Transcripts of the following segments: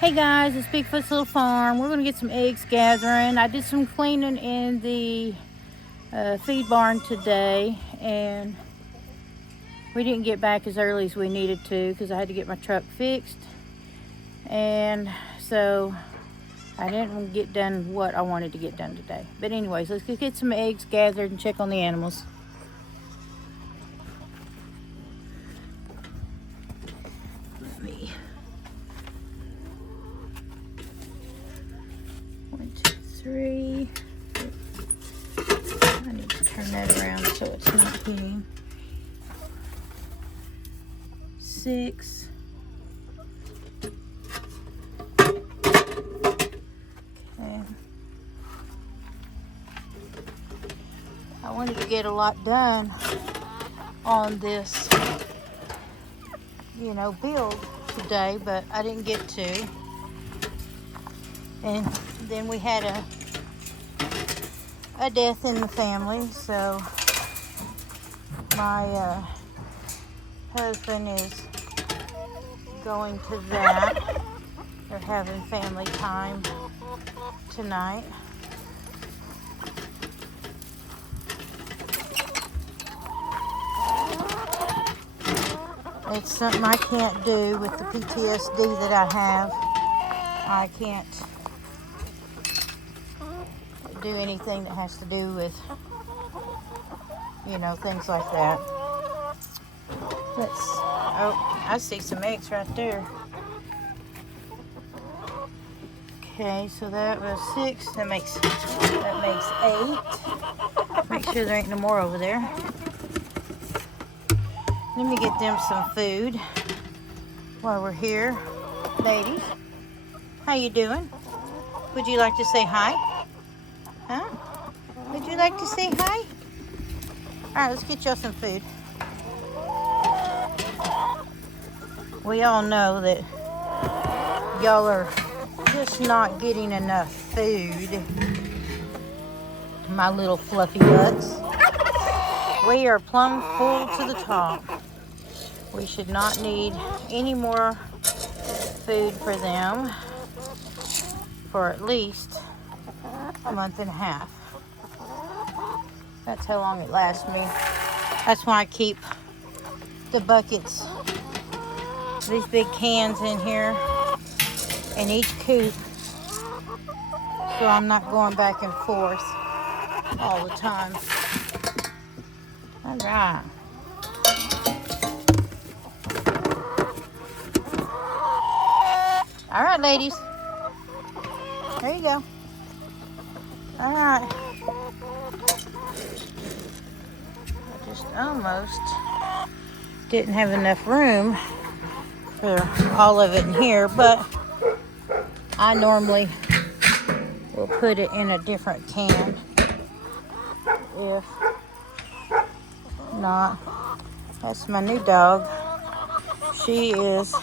Hey guys, it's Bigfoot's Little Farm. We're going to get some eggs gathering. I did some cleaning in the feed barn today, and we didn't get back as early as we needed to because I had to get my truck fixed. And so I didn't get done what I wanted to get done today. But anyways, let's get some eggs gathered and check on the animals. Let me... 1, 2, 3. I need to turn that around so it's not hitting. 6. Okay. I wanted to get a lot done on this, build today, but I didn't get to. And then we had a death in the family, so my husband is going to that. They're having family time tonight. It's something I can't do with the PTSD that I have. I can't do anything that has to do with, things like that. I see some eggs right there. Okay, so that was 6. That makes 8. Make sure there ain't no more over there. Let me get them some food while we're here. Ladies, how you doing? Would you like to say hi? Huh? Would you like to say hi? All right, let's get y'all some food. We all know that y'all are just not getting enough food. My little fluffy butts. We are plumb full to the top. We should not need any more food for them for at least a month and a half. That's how long it lasts me. That's why I keep the buckets, these big cans in here in each coop, so I'm not going back and forth all the time. All right. All right, ladies. There you go. All right. I just almost didn't have enough room for all of it in here, but I normally will put it in a different can. If not, that's my new dog. She is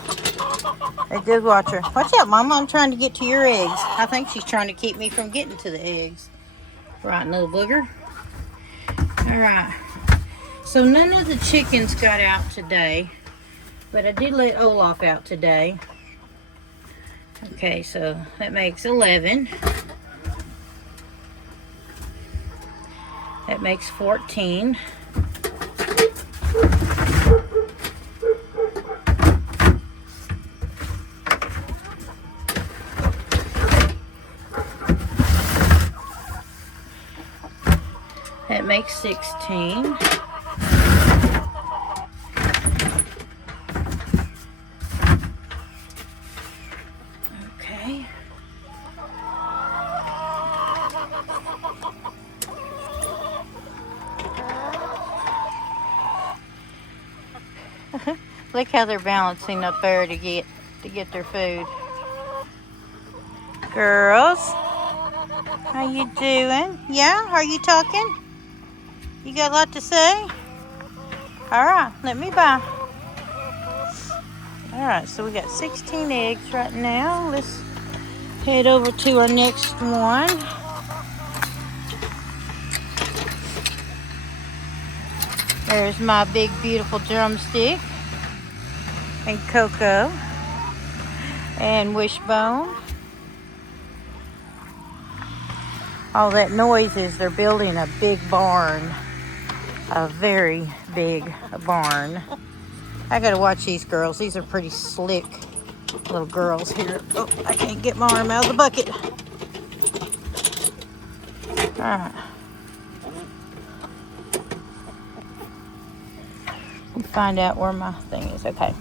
a good watcher. Watch out, Mama. I'm trying to get to your eggs. I think she's trying to keep me from getting to the eggs. Right, little booger. All right. So none of the chickens got out today, but I did let Olaf out today. Okay, so that makes 11. That makes 14. That makes 16. Okay. Look how they're balancing up there to get their food. Girls, how you doing? Yeah, are you talking? You got a lot to say? All right, let me buy. All right, so we got 16 eggs right now. Let's head over to our next one. There's my big, beautiful drumstick and Coco. and Wishbone. All that noise is they're building a big barn. A very big barn. I gotta watch these girls. These are pretty slick little girls here. Oh, I can't get my arm out of the bucket. Alright. Find out where my thing is. Okay.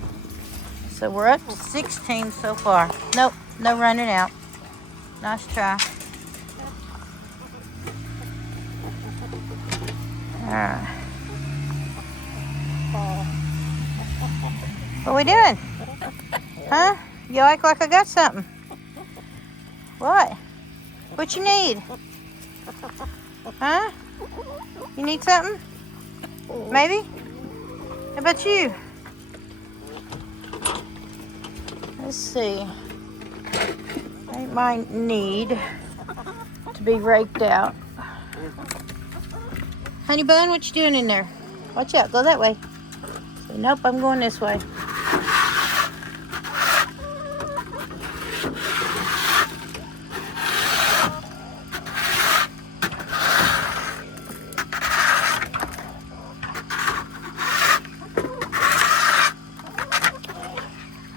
So we're up to 16 so far. Nope, no running out. Nice try. Alright. What are we doing? Huh? You act like I got something. What? What you need? Huh? You need something? Maybe? How about you? Let's see. They might need to be raked out. Honey bun, what you doing in there? Watch out, go that way. Say, nope, I'm going this way.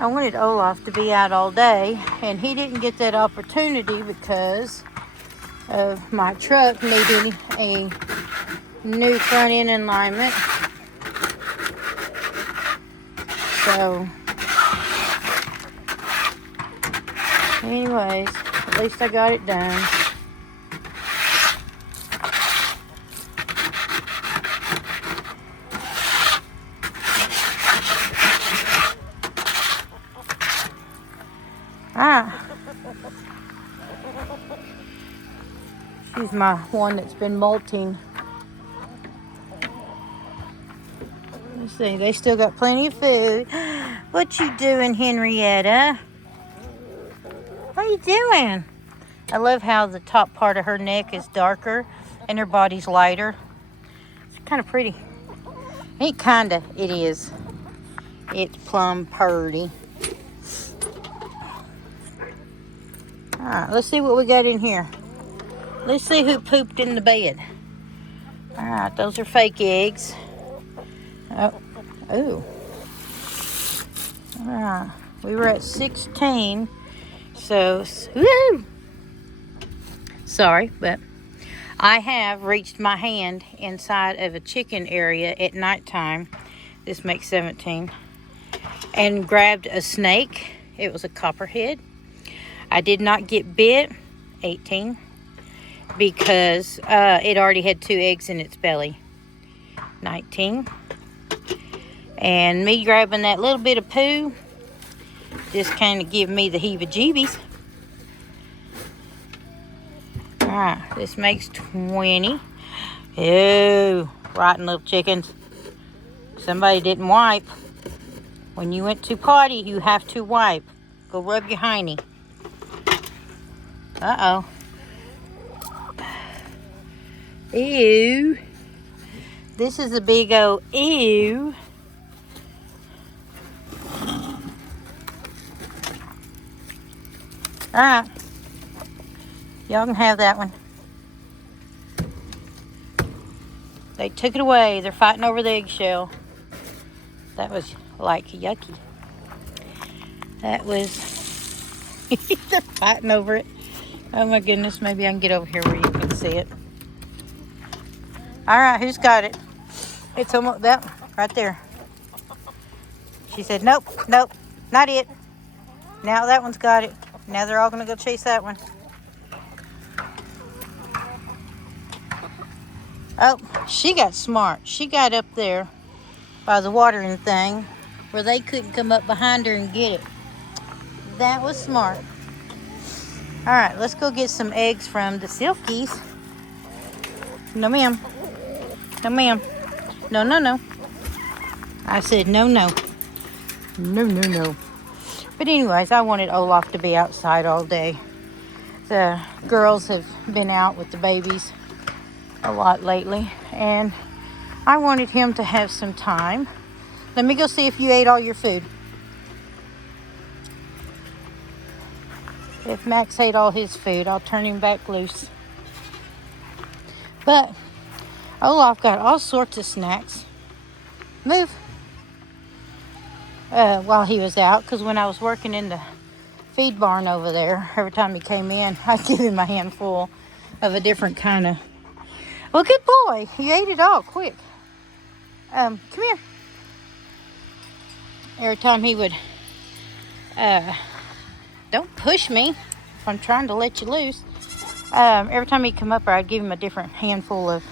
I wanted Olaf to be out all day, and he didn't get that opportunity because of my truck needing a new front end alignment. So, anyways, at least I got it done. She's my one that's been molting. Let's see, they still got plenty of food. What you doing, Henrietta? What are you doing? I love how the top part of her neck is darker and her body's lighter. It's kind of pretty. Ain't kinda, it is. It's plumb purty. Alright, let's see what we got in here. Let's see who pooped in the bed. Alright, those are fake eggs. Oh, ooh. Alright, we were at 16. So, woo! Sorry, but I have reached my hand inside of a chicken area at nighttime. This makes 17. And grabbed a snake. It was a copperhead. I did not get bit. 18. Because it already had 2 eggs in its belly. 19. And me grabbing that little bit of poo just kind of give me the heebie-jeebies. Alright, this makes 20. Ew, rotten little chickens. Somebody didn't wipe. When you went to potty, you have to wipe. Go rub your hiney. Uh-oh. Ew. This is a big old ew. Alright. Y'all can have that one. They took it away. They're fighting over the eggshell. That was like yucky. That was... They're fighting over it. Oh my goodness. Maybe I can get over here where you can see it. Alright, who's got it? It's almost that right there. She said, nope, nope, not it. Now that one's got it. Now they're all going to go chase that one. Oh, she got smart. She got up there by the watering thing where they couldn't come up behind her and get it. That was smart. All right, let's go get some eggs from the Silkies. No, ma'am. No, ma'am. No, no, no. I said no, no. No, no, no. But anyways, I wanted Olaf to be outside all day. The girls have been out with the babies a lot lately, and I wanted him to have some time. Let me go see if you ate all your food. If Max ate all his food, I'll turn him back loose. But Olaf got all sorts of snacks. Move. While he was out, because when I was working in the feed barn over there, every time he came in, I'd give him a handful of a different kind of. Well, good boy. He ate it all quick. Come here. Every time he would, don't push me if I'm trying to let you loose. Every time he'd come up there, I'd give him a different handful of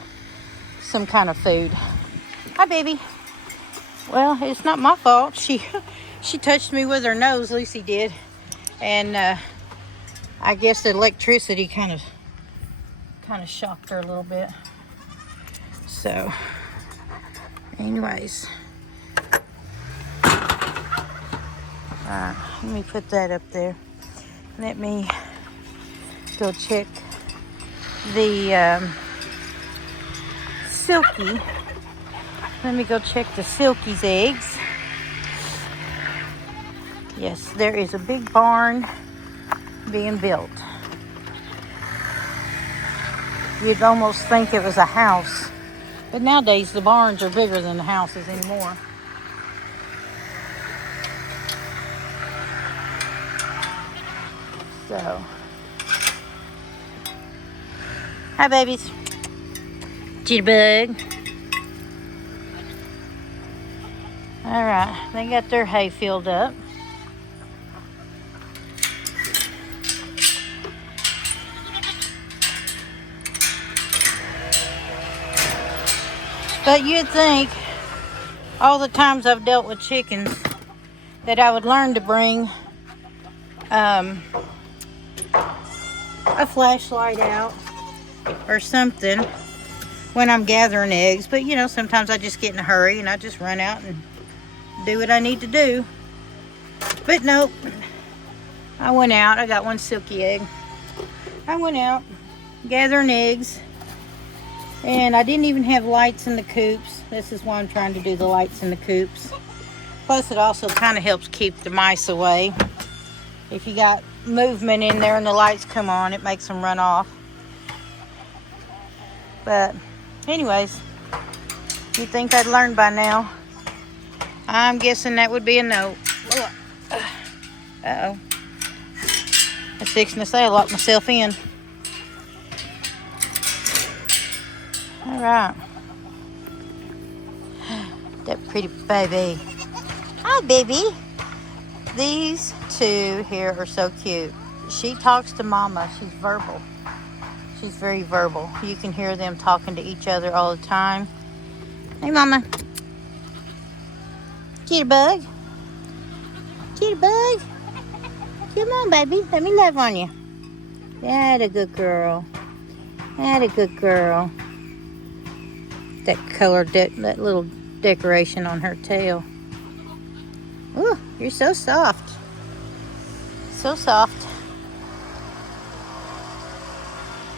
some kind of food. Hi, baby. Well, it's not my fault. She touched me with her nose, Lucy did. And I guess the electricity kind of shocked her a little bit. So, anyways. Let me put that up there. Let me go check the Silky. Let me go check the Silky's eggs. Yes, there is a big barn being built. You'd almost think it was a house. But nowadays the barns are bigger than the houses anymore. So, hi babies. Jitterbug. Alright, they got their hay filled up. But you'd think all the times I've dealt with chickens that I would learn to bring a flashlight out or something when I'm gathering eggs. But you know, sometimes I just get in a hurry and I just run out and do what I need to do. But nope, I went out. I got one Silky egg. I went out gathering eggs, and I didn't even have lights in the coops. This is why I'm trying to do the lights in the coops. Plus it also kind of helps keep the mice away. If you got movement in there and the lights come on, it makes them run off. But anyways, you'd think I'd learn by now. I'm guessing that would be a no. Uh-oh. I was fixing to say I locked myself in. All right. That pretty baby. Hi, baby. These two here are so cute. She talks to Mama. She's verbal. She's very verbal. You can hear them talking to each other all the time. Hey, Mama. Jitterbug. Jitterbug. Come on, baby. Let me love on you. That a good girl. That a good girl. That color, that little decoration on her tail. Ooh, you're so soft. So soft.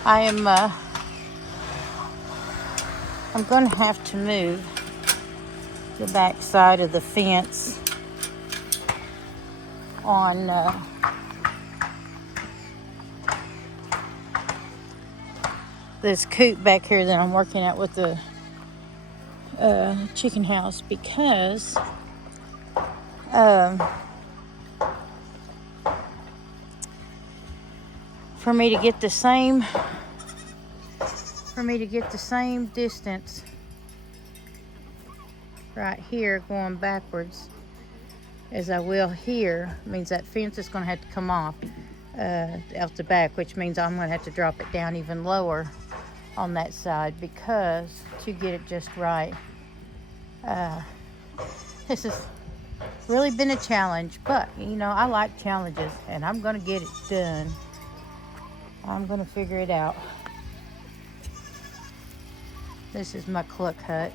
I'm going to have to move the back side of the fence on this coop back here that I'm working at with the chicken house, because for me to get the same distance right here going backwards as I will here, means that fence is going to have to come off out the back, which means I'm going to have to drop it down even lower on that side, because to get it just right. This has really been a challenge, but you know, I like challenges and I'm going to get it done. I'm going to figure it out. This is my cluck hut.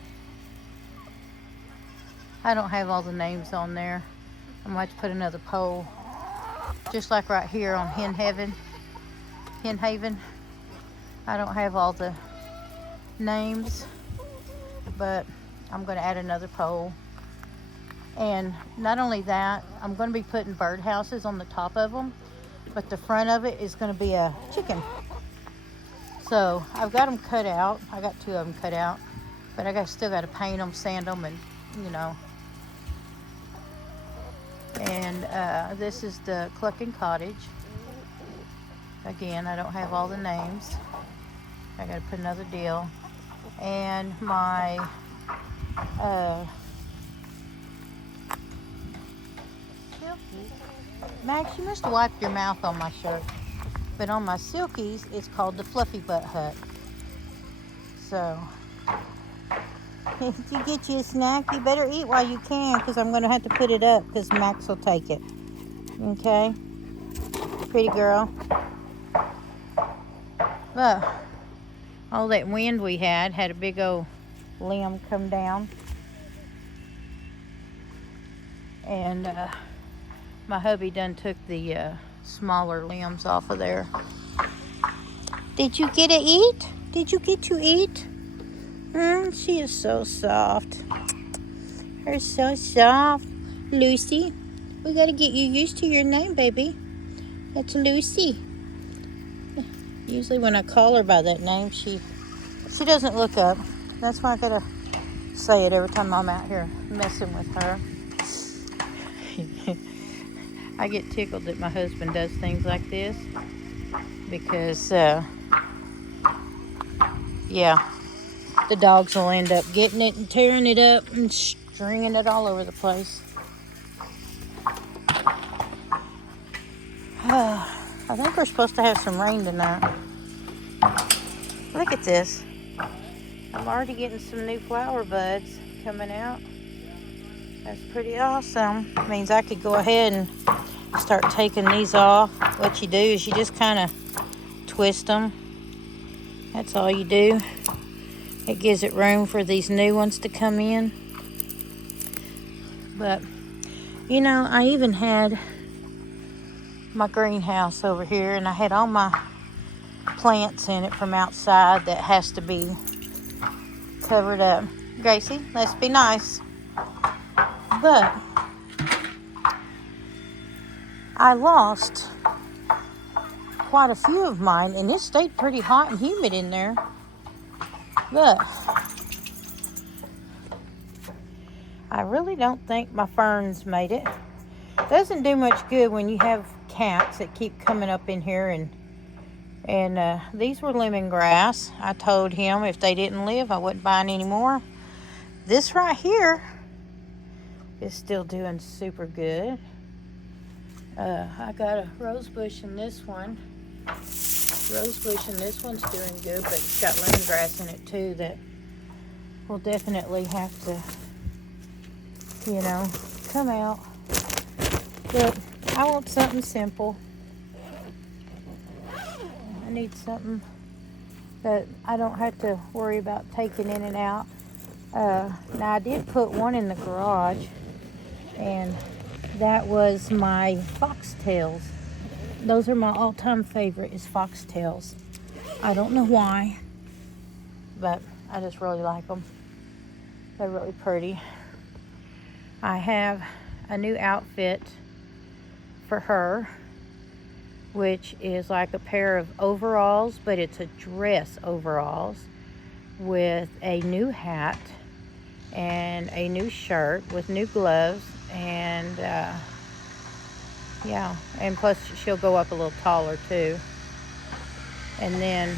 I don't have all the names on there. I'm going to have to put another pole, just like right here on Hen Haven. I don't have all the names, but I'm going to add another pole. And not only that, I'm going to be putting bird houses on the top of them, but the front of it is going to be a chicken. So I've got them cut out. I got 2 of them cut out, but still got to paint them, sand them, and you know. And this is the Clucking Cottage. Again, I don't have all the names. I got to put another deal. And my Max, you must wipe your mouth on my shirt. But on my silkies, it's called the Fluffy Butt Hut. So, if you get you a snack, you better eat while you can, because I'm going to have to put it up, because Max will take it. Okay? Pretty girl. Look. All that wind we had a big old limb come down. And my hubby done took the smaller limbs off of there. Did you get to eat? Did you get to eat? She is so soft. Her so soft. Lucy. We got to get you used to your name, baby. That's Lucy. Usually when I call her by that name, she doesn't look up. That's why I gotta say it every time I'm out here messing with her. I get tickled that my husband does things like this because, yeah, the dogs will end up getting it and tearing it up and stringing it all over the place. I think we're supposed to have some rain tonight. Look at this. I'm already getting some new flower buds coming out. That's pretty awesome. Means I could go ahead and start taking these off. What you do is you just kind of twist them. That's all you do. It gives it room for these new ones to come in. But, you know, I even had my greenhouse over here, and I had all my plants in it from outside that has to be covered up. Gracie, let's be nice. But I lost quite a few of mine, and it stayed pretty hot and humid in there. But I really don't think my ferns made it. Doesn't do much good when you have cats that keep coming up in here, and these were lemongrass. I told him if they didn't live, I wouldn't buy any more. This right here is still doing super good. I got a rose bush in this one. Rose bush in this one's doing good, but it's got lemongrass in it too that will definitely have to, you know, come out. But I want something simple. I need something that I don't have to worry about taking in and out. Now I did put one in the garage, and that was my foxtails. Those are my all-time favorite, is foxtails. I don't know why, but I just really like them. They're really pretty. I have a new outfit for her, which is like a pair of overalls, but it's a dress overalls with a new hat and a new shirt with new gloves, and yeah, and plus she'll go up a little taller too. And then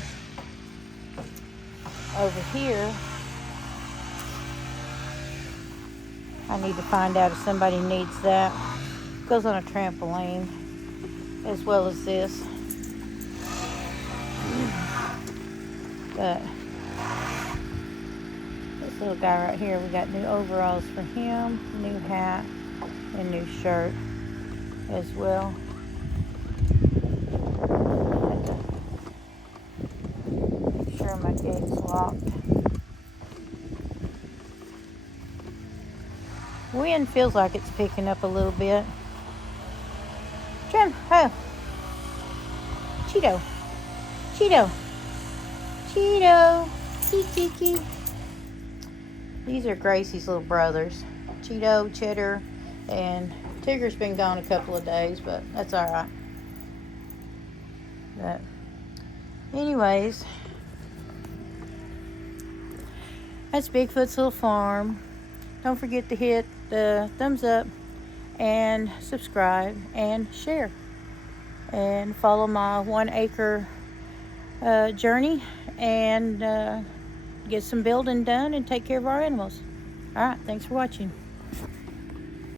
over here, I need to find out if somebody needs that. It goes on a trampoline as well as this. But this little guy right here, we got new overalls for him, new hat, and new shirt as well. Make sure my gate's locked. Wind feels like it's picking up a little bit. Trim, oh. Cheeto. Cheeto. Cheeto. Kiki. These are Gracie's little brothers. Cheeto, Cheddar, and Tigger's been gone a couple of days, but that's all right. But anyways, that's Bigfoot's Little Farm. Don't forget to hit the thumbs up and subscribe and share. And follow my 1 acre journey and get some building done and take care of our animals. All right, thanks for watching.